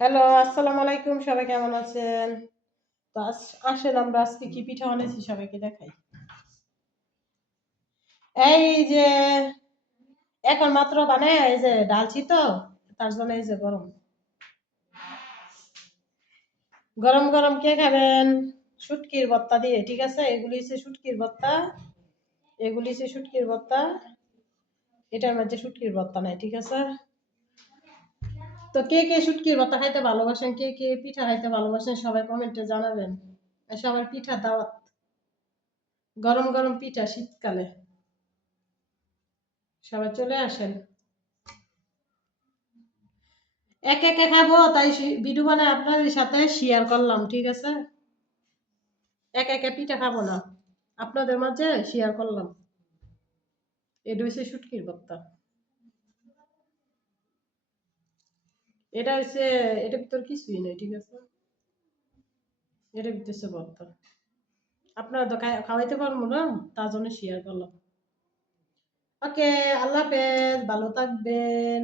Hello, আসসালামু আলাইকুম। সবাই কেমন আছেন? তো আসেন আমরা আজকে কি পিঠা বানাইছি সবাইকে দেখাই। এই যে এখন মাত্র বানায় এই যে ডালছি তো তার জন্য এই যে গরম গরম গরম কে খাবেন? শুটকির ভর্তা দিয়ে, ঠিক আছে? এগুলি হচ্ছে শুটকির ভর্তা, এগুলি হচ্ছে শুটকির ভর্তা। এটার মধ্যে শুটকির ভর্তা নাই, ঠিক আছে? তো কে কে শুটকির ভর্তা খাইতে ভালোবাসেন, কে কে পিঠা খাইতে ভালোবাসেন, সবাই কমেন্টে জানাবেন। আর সবার পিঠা দাওয়াত, গরম গরম পিঠা শীতকালে। সবাই চলে আসেন। একে একে খাবো তাই ভিডিও বানায় আপনাদের সাথে শেয়ার করলাম, ঠিক আছে? একে একে পিঠা খাবো না, আপনাদের মাঝে শেয়ার করলাম। এটা হচ্ছে শুটকির ভর্তা। এটা হচ্ছে, এটার ভিতর কিছুই নেই, ঠিক আছে? এটার ভিতর হচ্ছে ভর্তা। আপনারা তো খাওয়াইতে পারবো না, তার জন্য শেয়ার করলাম। ওকে, আল্লাহ হাফেজ, ভালো থাকবেন।